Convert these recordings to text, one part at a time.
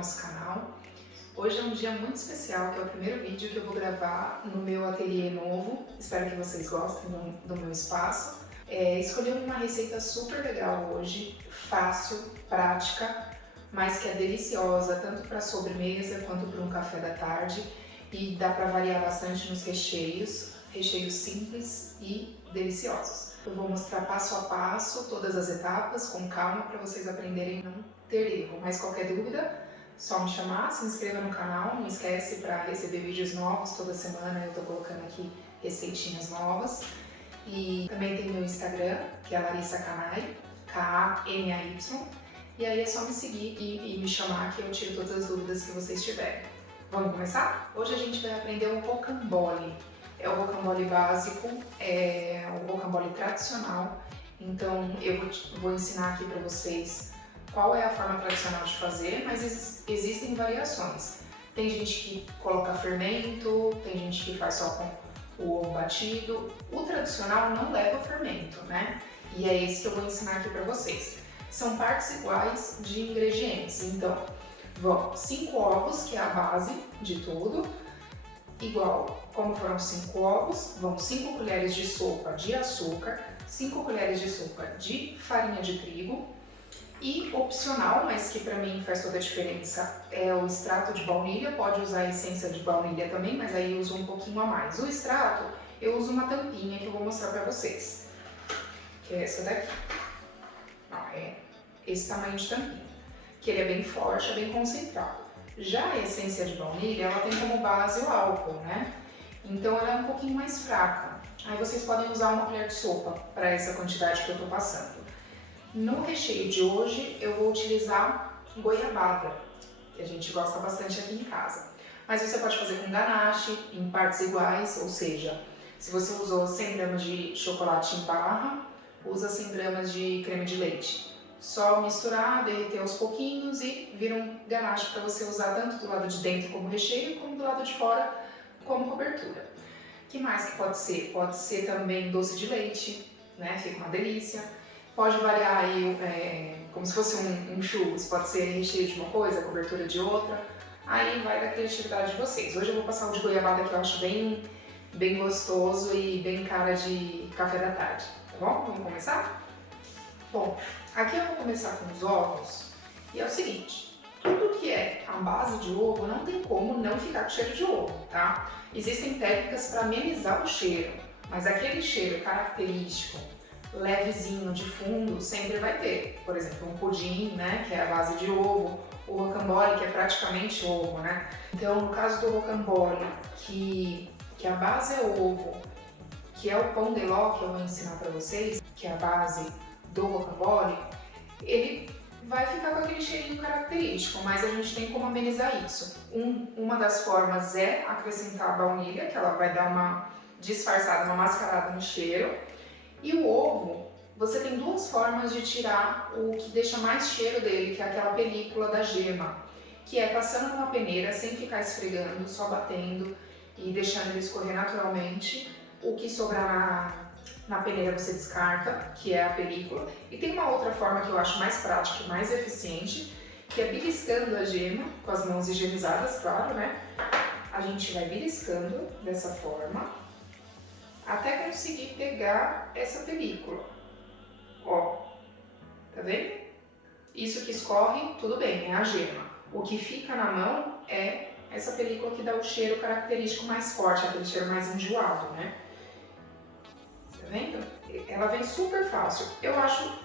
nosso canal. Hoje é um dia muito especial, que é o primeiro vídeo que eu vou gravar no meu ateliê novo. Espero que vocês gostem do meu espaço. Escolhi uma receita super legal hoje, fácil, prática, mas que é deliciosa, tanto para sobremesa quanto para um café da tarde. E dá para variar bastante nos recheios simples e deliciosos. Eu vou mostrar passo a passo todas as etapas, com calma, para vocês aprenderem a não ter erro. Mas qualquer dúvida, só me chamar, se inscreva no canal, não esquece para receber vídeos novos, toda semana eu tô colocando aqui receitinhas novas. E também tem meu Instagram, que é Larissa Canay, K-A-N-A-Y, e aí é só me seguir e me chamar que eu tiro todas as dúvidas que vocês tiverem. Vamos começar? Hoje a gente vai aprender o rocambole. É o rocambole básico, é o rocambole tradicional, então eu vou ensinar aqui para vocês qual é a forma tradicional de fazer, mas existem variações. Tem gente que coloca fermento, tem gente que faz só com o ovo batido. O tradicional não leva fermento, né? E é esse que eu vou ensinar aqui para vocês. São partes iguais de ingredientes, então vão 5 ovos, que é a base de tudo. Igual, como foram 5 ovos, vão 5 colheres de sopa de açúcar, 5 colheres de sopa de farinha de trigo e opcional, mas que para mim faz toda a diferença, é o extrato de baunilha. Pode usar a essência de baunilha também, mas aí eu uso um pouquinho a mais. O extrato, eu uso uma tampinha que eu vou mostrar para vocês, que é essa daqui. É esse tamanho de tampinha, que ele é bem forte, é bem concentrado. Já a essência de baunilha, ela tem como base o álcool, né? Então ela é um pouquinho mais fraca. Aí vocês podem usar uma colher de sopa para essa quantidade que eu tô passando. No recheio de hoje eu vou utilizar goiabada, que a gente gosta bastante aqui em casa. Mas você pode fazer com ganache, em partes iguais, ou seja, se você usou 100 gramas de chocolate em barra, usa 100 gramas de creme de leite. Só misturar, derreter aos pouquinhos e vira um ganache para você usar tanto do lado de dentro como recheio, como do lado de fora como cobertura. O que mais que pode ser? Pode ser também doce de leite, né? Fica uma delícia. Pode variar aí, como se fosse um churros, pode ser recheio de uma coisa, cobertura de outra. Aí vai da criatividade de vocês. Hoje eu vou passar o de goiabada, que eu acho bem gostoso e bem cara de café da tarde, tá bom? Vamos começar? Bom, aqui eu vou começar com os ovos, e é o seguinte, tudo que é a base de ovo não tem como não ficar com cheiro de ovo, tá? Existem técnicas para amenizar o cheiro, mas aquele cheiro característico, levezinho, de fundo, sempre vai ter. Por exemplo, um pudim, né, que é a base de ovo, o rocambole, que é praticamente ovo, né? Então, no caso do rocambole, que a base é ovo, que é o pão de ló que eu vou ensinar para vocês, que é a base do rocambole, ele vai ficar com aquele cheirinho característico, mas a gente tem como amenizar isso. Uma das formas é acrescentar a baunilha, que ela vai dar uma disfarçada, uma mascarada no cheiro. E o ovo, você tem duas formas de tirar o que deixa mais cheiro dele, que é aquela película da gema, que é passando numa peneira sem ficar esfregando, só batendo e deixando ele escorrer naturalmente. O que sobrar na peneira você descarta, que é a película. E tem uma outra forma que eu acho mais prática e mais eficiente, que é beliscando a gema, com as mãos higienizadas, claro, né? A gente vai beliscando dessa forma, até conseguir pegar essa película. Ó, tá vendo? Isso que escorre, tudo bem, é a gema. O que fica na mão é essa película que dá o cheiro característico mais forte, aquele cheiro mais enjoado, né? Tá vendo? Ela vem super fácil. Eu acho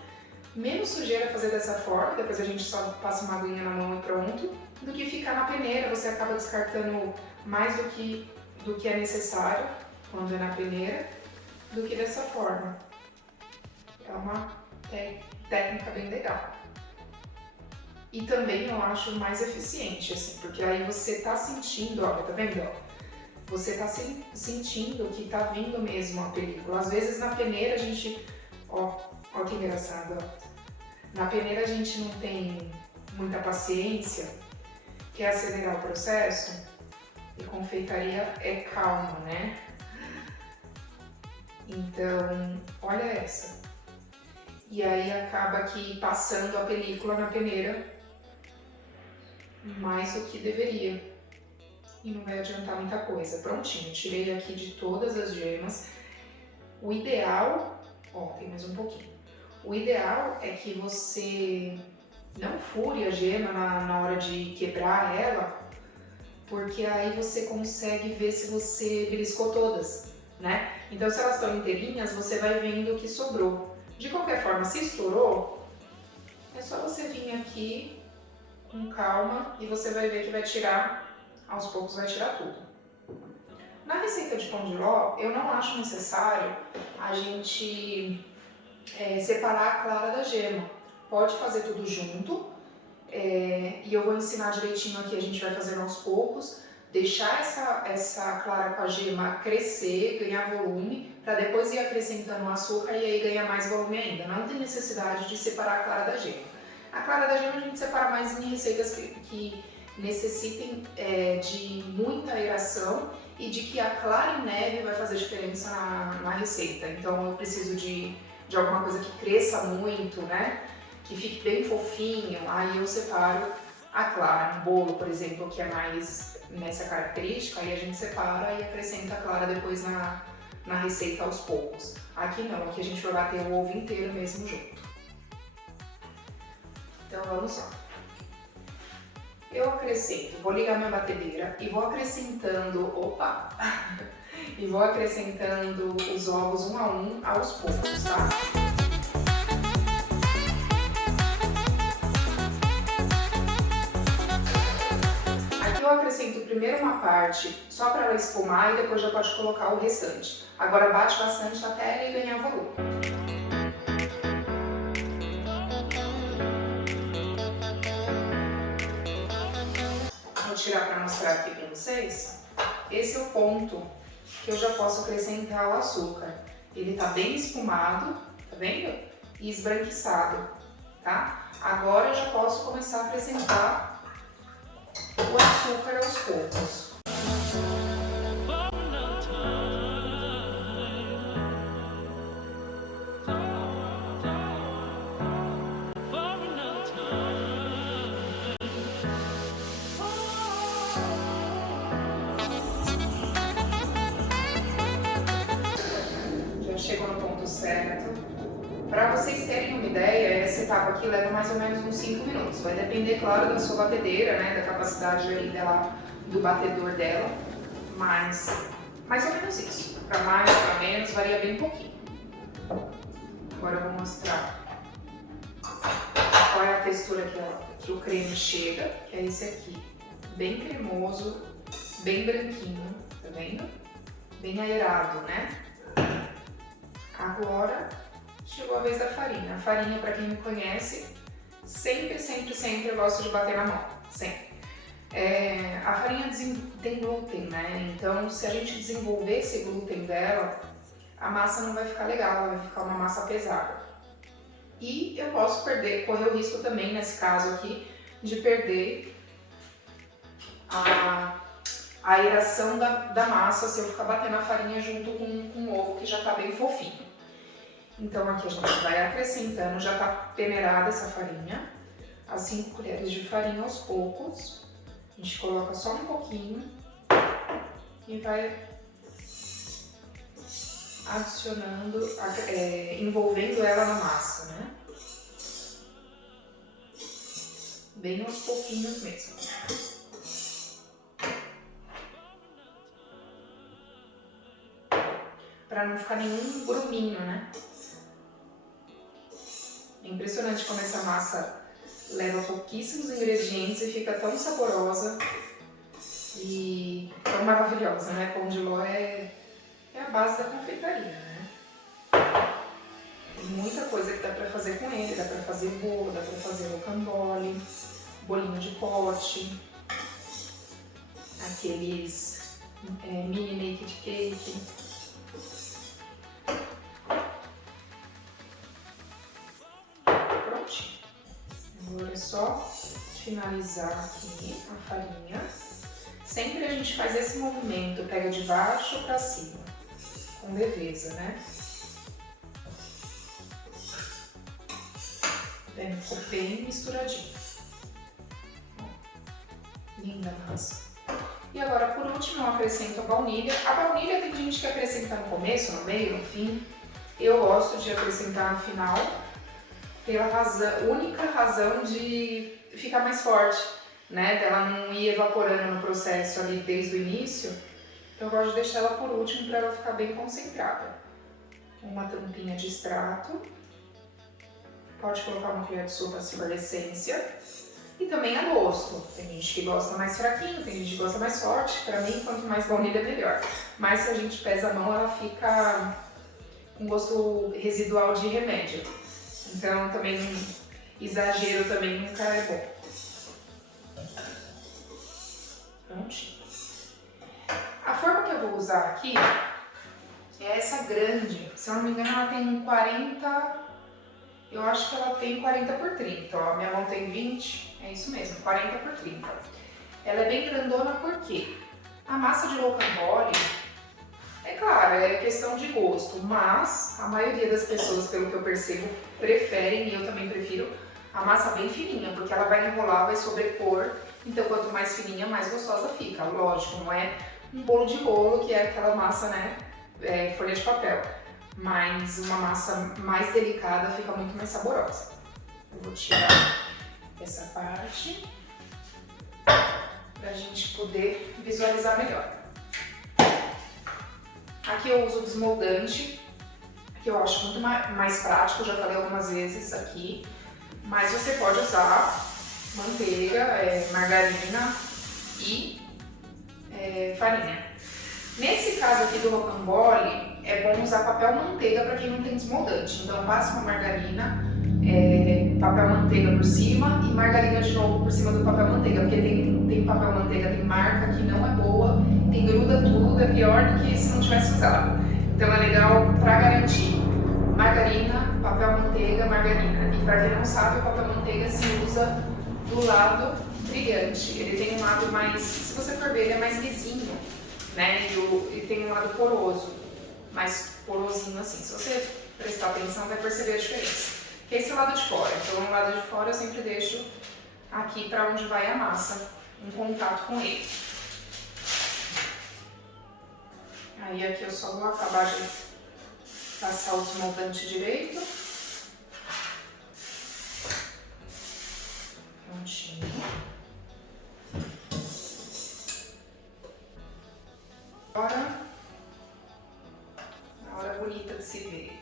menos sujeira fazer dessa forma, depois a gente só passa uma aguinha na mão e pronto, do que ficar na peneira. Você acaba descartando mais do que é necessário quando é na peneira, do que dessa forma. É uma técnica bem legal. E também eu acho mais eficiente, assim, porque aí você tá sentindo, ó, tá vendo, ó? Você tá sentindo que tá vindo mesmo a película. Às vezes na peneira a gente, ó que engraçado, ó. Na peneira a gente não tem muita paciência, quer acelerar o processo, e confeitaria é calma, né? Então, olha essa. E aí acaba que passando a película na peneira mais do que deveria. E não vai adiantar muita coisa. Prontinho, tirei aqui de todas as gemas. O ideal, ó, tem mais um pouquinho. O ideal é que você não fure a gema na hora de quebrar ela, porque aí você consegue ver se você beliscou todas, né? Então, se elas estão inteirinhas, você vai vendo o que sobrou. De qualquer forma, se estourou, é só você vir aqui com calma e você vai ver que vai tirar, aos poucos vai tirar tudo. Na receita de pão de ló, eu não acho necessário a gente separar a clara da gema. Pode fazer tudo junto, e eu vou ensinar direitinho aqui, a gente vai fazendo aos poucos, deixar essa clara com a gema crescer, ganhar volume, para depois ir acrescentando o açúcar e aí ganhar mais volume ainda. Não tem necessidade de separar a clara da gema. A clara da gema a gente separa mais em receitas que necessitem de muita aeração e de que a clara em neve vai fazer diferença na receita. Então eu preciso de alguma coisa que cresça muito, né? Que fique bem fofinho, aí eu separo a clara. Um bolo, por exemplo, que é mais nessa característica, aí a gente separa e acrescenta a clara depois na receita aos poucos. Aqui não, aqui a gente vai bater o ovo inteiro mesmo junto. Então vamos lá. Eu acrescento, vou ligar minha batedeira e vou acrescentando, e vou acrescentando os ovos um a um aos poucos, tá? Aqui eu acrescento primeiro uma parte só para ela espumar e depois já pode colocar o restante. Agora bate bastante até ele ganhar volume. Vou tirar para mostrar aqui para vocês. Esse é o ponto que eu já posso acrescentar o açúcar. Ele tá bem espumado, tá vendo? E esbranquiçado, tá? Agora eu já posso começar a acrescentar o açúcar aos poucos. Chegou no ponto certo. Para vocês terem uma ideia, essa etapa aqui leva mais ou menos uns 5 minutos. Vai depender, claro, da sua batedeira, né, da capacidade aí dela, do batedor dela, mas mais ou menos isso. Para mais, para menos, varia bem pouquinho. Agora eu vou mostrar qual é a textura que o creme chega, que é esse aqui. Bem cremoso, bem branquinho, tá vendo? Bem aerado, né? Agora chegou a vez da farinha. A farinha, para quem me conhece, sempre eu gosto de bater na mão, sempre. A farinha tem glúten, né? Então, se a gente desenvolver esse glúten dela, a massa não vai ficar legal, vai ficar uma massa pesada. E eu posso correr o risco também, nesse caso aqui, de perder a aeração da massa se eu ficar batendo a farinha junto com o ovo, que já está bem fofinho. Então aqui a gente vai acrescentando, já está peneirada essa farinha, as 5 colheres de farinha aos poucos. A gente coloca só um pouquinho e vai adicionando, envolvendo ela na massa, né? Bem aos pouquinhos mesmo. Para não ficar nenhum gruminho, né? É impressionante como essa massa leva pouquíssimos ingredientes e fica tão saborosa e tão maravilhosa, né? Pão de ló é a base da confeitaria, né? Tem muita coisa que dá pra fazer com ele, dá pra fazer bolo, dá pra fazer rocambole, bolinho de pote, aqueles mini naked cake. Prontinho. Agora é só finalizar aqui a farinha. Sempre a gente faz esse movimento, pega de baixo para cima, com leveza, né? Ficou bem misturadinho. Linda massa. E agora, por último, eu acrescento a baunilha. A baunilha tem gente que acrescenta no começo, no meio, no fim. Eu gosto de acrescentar no final, pela única razão de ficar mais forte, né? Dela não ir evaporando no processo ali desde o início. Então eu gosto de deixar ela por último para ela ficar bem concentrada. Uma tampinha de extrato. Pode colocar uma colher de sopa se for essência. E também a gosto. Tem gente que gosta mais fraquinho, tem gente que gosta mais forte. Pra mim, quanto mais baunilha, melhor. Mas se a gente pesa a mão, ela fica com gosto residual de remédio. Então, também, exagero também nunca é bom. Prontinho. A forma que eu vou usar aqui é essa grande. Se eu não me engano, ela tem 40... Eu acho que ela tem 40 por 30, ó. Minha mão tem 20, é isso mesmo, 40 por 30. Ela é bem grandona porque a massa de rocambole, é claro, é questão de gosto, mas a maioria das pessoas, pelo que eu percebo, preferem, e eu também prefiro, a massa bem fininha, porque ela vai enrolar, vai sobrepor, então quanto mais fininha, mais gostosa fica. Lógico, não é um bolo de rolo, que é aquela massa, né, folha de papel. Mas uma massa mais delicada fica muito mais saborosa. Eu vou tirar essa parte pra gente poder visualizar melhor. Aqui eu uso o desmoldante, que eu acho muito mais prático, já falei algumas vezes aqui. Mas você pode usar manteiga, margarina e farinha. Nesse caso aqui do rocambole, é bom usar papel manteiga para quem não tem desmoldante. Então passa uma margarina, papel manteiga por cima e margarina de novo por cima do papel manteiga, porque tem papel manteiga, tem marca que não é boa, tem gruda tudo, é pior do que se não tivesse usado. Então é legal para garantir margarina, papel manteiga, margarina. E para quem não sabe, o papel manteiga se usa do lado brilhante. Ele tem um lado mais, se você for ver, ele é mais lisinho, né? E tem um lado poroso, mais porosinho assim. Se você prestar atenção, vai perceber a diferença. Que esse é o lado de fora. Então, no lado de fora eu sempre deixo aqui para onde vai a massa, em contato com ele. Aí aqui eu só vou acabar de passar o desmoldante direito. Prontinho. Agora, a hora bonita de se ver.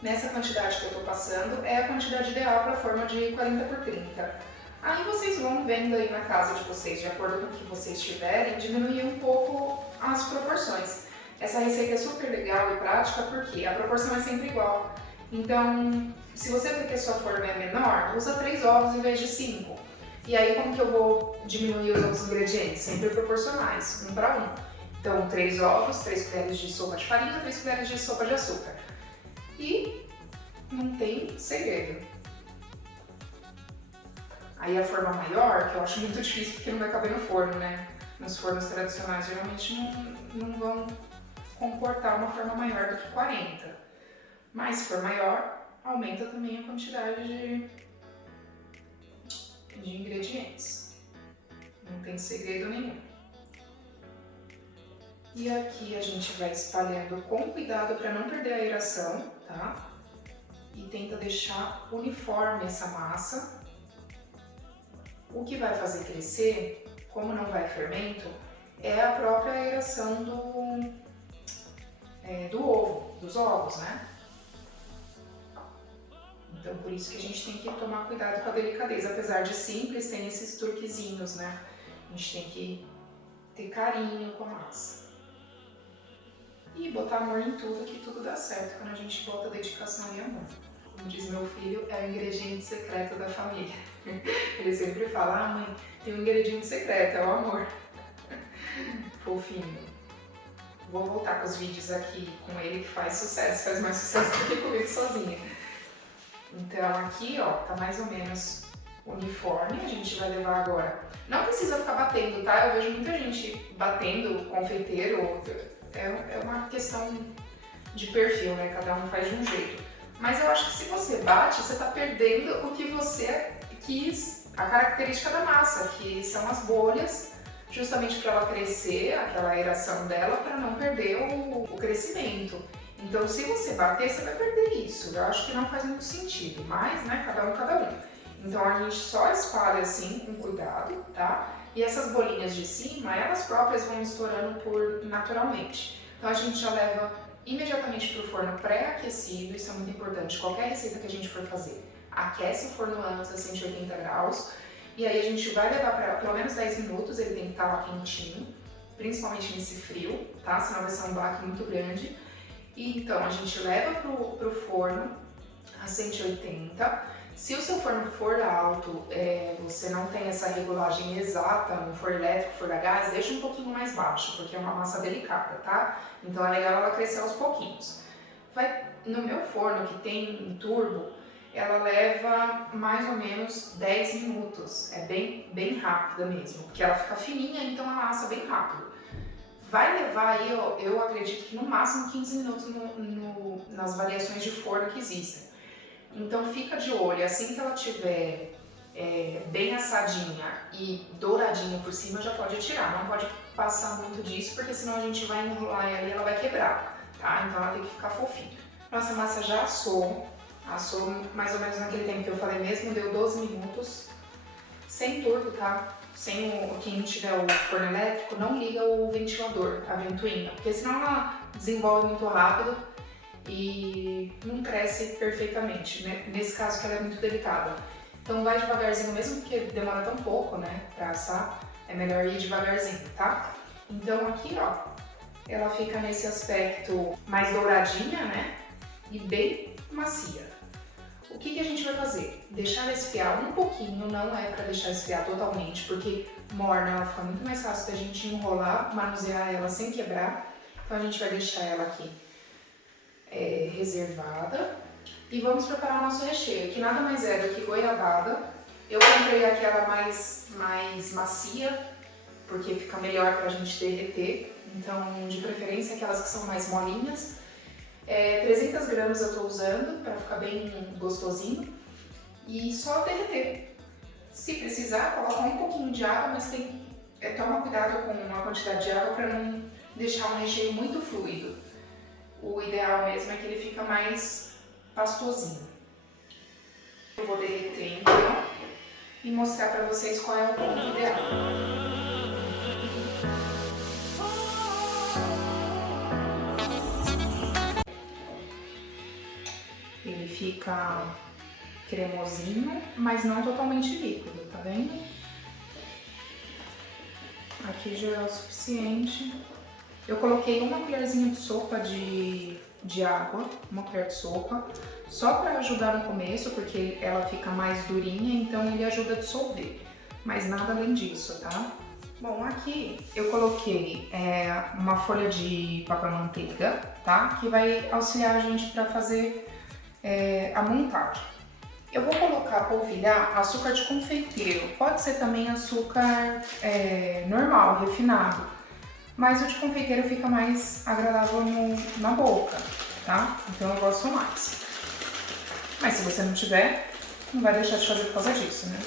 Nessa quantidade que eu tô passando é a quantidade ideal para a forma de 40 por 30. Aí vocês vão vendo aí na casa de vocês, de acordo com o que vocês tiverem, diminuir um pouco as proporções. Essa receita é super legal e prática porque a proporção é sempre igual. Então, se você vê que a sua forma é menor, usa 3 ovos em vez de 5. E aí como que eu vou diminuir os outros ingredientes? Sempre proporcionais, 1 para 1. Então 3 ovos, 3 colheres de sopa de farinha, 3 colheres de sopa de açúcar. E não tem segredo. Aí a forma maior, que eu acho muito difícil porque não vai caber no forno, né? Nos fornos tradicionais geralmente não vão comportar uma forma maior do que 40. Mas se for maior, aumenta também a quantidade de ingredientes. Não tem segredo nenhum. E aqui a gente vai espalhando com cuidado para não perder a aeração, tá? E tenta deixar uniforme essa massa. O que vai fazer crescer, como não vai fermento, é a própria aeração do ovo, dos ovos, né? Então por isso que a gente tem que tomar cuidado com a delicadeza. Apesar de simples, tem esses truquezinhos, né? A gente tem que ter carinho com a massa. E botar amor em tudo, que tudo dá certo quando a gente bota dedicação e amor. Como diz meu filho, é o ingrediente secreto da família. Ele sempre fala, mãe, tem um ingrediente secreto, é o amor. Fofinho. Vou voltar com os vídeos aqui com ele, que faz sucesso, faz mais sucesso do que comigo sozinha. Então aqui, ó, tá mais ou menos uniforme, a gente vai levar agora. Não precisa ficar batendo, tá? Eu vejo muita gente batendo, confeiteiro, é uma questão de perfil, né? Cada um faz de um jeito. Mas eu acho que se você bate, você tá perdendo o que você quis a característica da massa, que são as bolhas, justamente para ela crescer, aquela aeração dela, para não perder o crescimento. Então, se você bater, você vai perder isso. Eu acho que não faz muito sentido, mas, né, cada um. Então, a gente só espalha assim, com cuidado, tá? E essas bolinhas de cima, elas próprias vão estourando naturalmente. Então, a gente já leva imediatamente para o forno pré-aquecido, isso é muito importante. Qualquer receita que a gente for fazer, aquece o forno antes a 180 graus. E aí a gente vai levar para pelo menos 10 minutos, ele tem que estar lá quentinho, principalmente nesse frio, tá? Senão vai ser um baque muito grande. E então a gente leva pro forno a 180. Se o seu forno for alto, você não tem essa regulagem exata, no forno elétrico, for a gás, deixa um pouquinho mais baixo, porque é uma massa delicada, tá? Então é legal ela crescer aos pouquinhos. No meu forno, que tem turbo, ela leva mais ou menos 10 minutos, é bem rápida mesmo, porque ela fica fininha, então ela assa bem rápido. Vai levar aí, eu acredito que no máximo 15 minutos nas variações de forno que existem. Então fica de olho, assim que ela tiver bem assadinha e douradinha por cima, já pode tirar, não pode passar muito disso, porque senão a gente vai enrolar ela e ela vai quebrar, tá? Então ela tem que ficar fofinha. Nossa massa já assou mais ou menos naquele tempo que eu falei mesmo, deu 12 minutos, sem turbo, tá? Quem tiver o forno elétrico, não liga o ventilador, a ventoinha, porque senão ela desenvolve muito rápido e não cresce perfeitamente, né? Nesse caso que ela é muito delicada. Então vai devagarzinho, mesmo porque demora tão pouco, né, pra assar, é melhor ir devagarzinho, tá? Então aqui, ó, ela fica nesse aspecto mais douradinha, né, e bem macia. O que a gente vai fazer? Deixar ela esfriar um pouquinho, não é para deixar esfriar totalmente, porque morna ela fica muito mais fácil da gente enrolar, manusear ela sem quebrar. Então a gente vai deixar ela aqui reservada. E vamos preparar o nosso recheio, que nada mais é do que goiabada. Eu comprei aquela mais macia, porque fica melhor pra gente derreter. Então, de preferência, aquelas que são mais molinhas. 300 gramas eu estou usando para ficar bem gostosinho e só derreter. Se precisar, coloca um pouquinho de água, mas toma cuidado com a quantidade de água para não deixar um recheio muito fluido. O ideal mesmo é que ele fica mais pastosinho. Eu vou derreter então e mostrar para vocês qual é o ponto ideal. Ele fica cremosinho, mas não totalmente líquido, tá vendo? Aqui já é o suficiente. Eu coloquei uma colherzinha de sopa de água, uma colher de sopa, só para ajudar no começo, porque ela fica mais durinha, então ele ajuda a dissolver. Mas nada além disso, tá? Bom, aqui eu coloquei uma folha de papel manteiga, tá? Que vai auxiliar a gente para fazer a montagem. Eu vou colocar, polvilhar, açúcar de confeiteiro. Pode ser também açúcar normal, refinado. Mas o de confeiteiro fica mais agradável na boca, tá? Então eu gosto mais. Mas se você não tiver, não vai deixar de fazer por causa disso, né?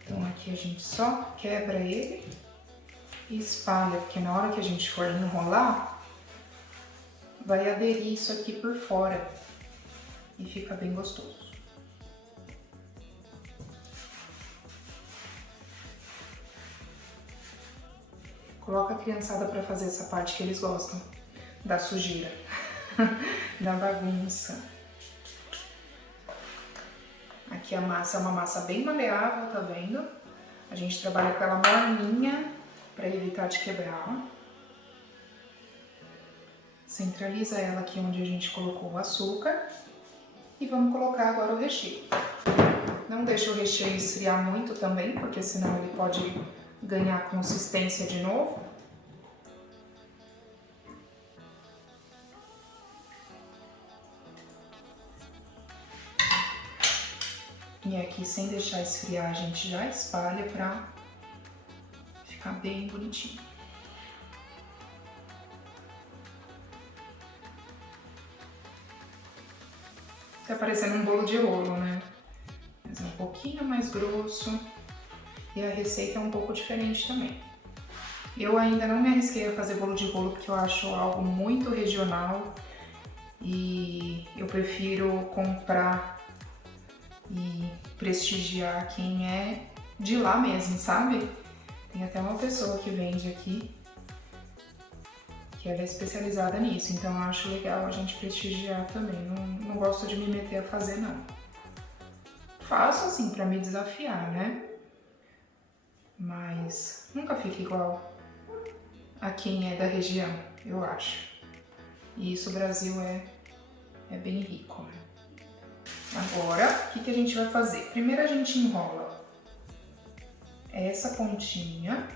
Então aqui a gente só quebra ele e espalha, porque na hora que a gente for enrolar, vai aderir isso aqui por fora e fica bem gostoso. Coloca a criançada para fazer essa parte que eles gostam, da sujeira, da bagunça. Aqui a massa é uma massa bem maleável, tá vendo? A gente trabalha com ela morninha para evitar de quebrar. Centraliza ela aqui onde a gente colocou o açúcar e vamos colocar agora o recheio. Não deixa o recheio esfriar muito também, porque senão ele pode ganhar consistência de novo. E aqui, sem deixar esfriar, a gente já espalha pra ficar bem bonitinho. Tá parecendo um bolo de rolo, né? Mas é um pouquinho mais grosso e a receita é um pouco diferente também. Eu ainda não me arrisquei a fazer bolo de rolo porque eu acho algo muito regional e eu prefiro comprar e prestigiar quem é de lá mesmo, sabe? Tem até uma pessoa que vende aqui que ela é especializada nisso, então eu acho legal a gente prestigiar também. Não gosto de me meter a fazer, não. Faço assim pra me desafiar, né? Mas nunca fica igual a quem é da região, eu acho. E isso o Brasil é bem rico, né? Agora, o que a gente vai fazer? Primeiro a gente enrola essa pontinha,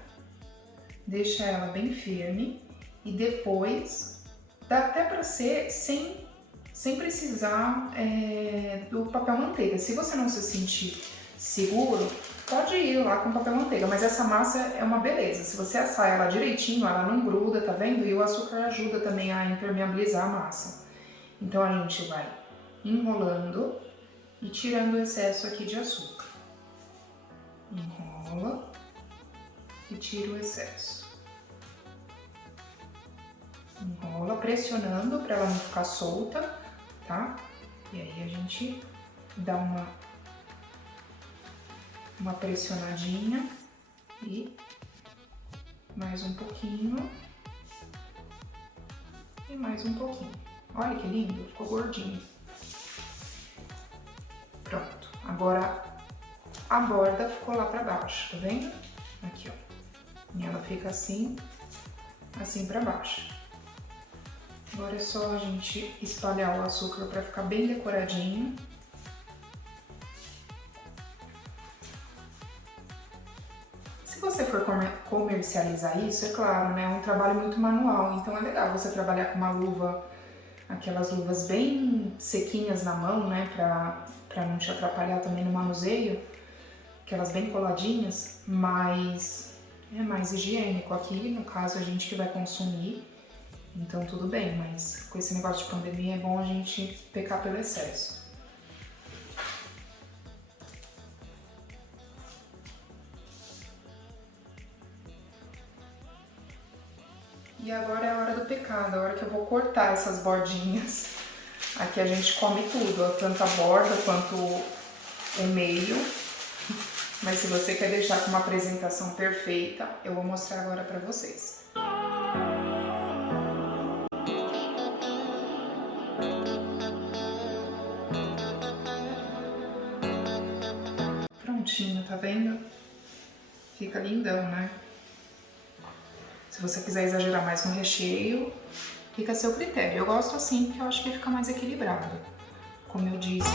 deixa ela bem firme e depois dá até para ser sem precisar do papel manteiga. Se você não se sentir seguro, pode ir lá com papel manteiga, mas essa massa é uma beleza. Se você assar ela direitinho, ela não gruda, tá vendo? E o açúcar ajuda também a impermeabilizar a massa. Então a gente vai enrolando e tirando o excesso aqui de açúcar. Enrola e tira o excesso. Enrola pressionando para ela não ficar solta, tá? E aí a gente dá uma pressionadinha e mais um pouquinho e mais um pouquinho. Olha que lindo, ficou gordinho. Pronto, agora a borda ficou lá pra baixo, tá vendo? Aqui, ó. E ela fica assim pra baixo. Agora é só a gente espalhar o açúcar pra ficar bem decoradinho. Se você for comercializar isso, é claro, né? É um trabalho muito manual, então é legal você trabalhar com uma luva, aquelas luvas bem sequinhas na mão, né? Pra não te atrapalhar também no manuseio, aquelas bem coladinhas, mas é mais higiênico. Aqui, no caso, a gente que vai consumir, então tudo bem, mas com esse negócio de pandemia é bom a gente pecar pelo excesso. E agora é a hora do pecado, a hora que eu vou cortar essas bordinhas. Aqui a gente come tudo, ó, tanto a borda quanto o meio. Mas se você quer deixar com uma apresentação perfeita, eu vou mostrar agora pra vocês. Prontinho, tá vendo? Fica lindão, né? Se você quiser exagerar mais no recheio, fica a seu critério. Eu gosto assim porque eu acho que fica mais equilibrado. Como eu disse,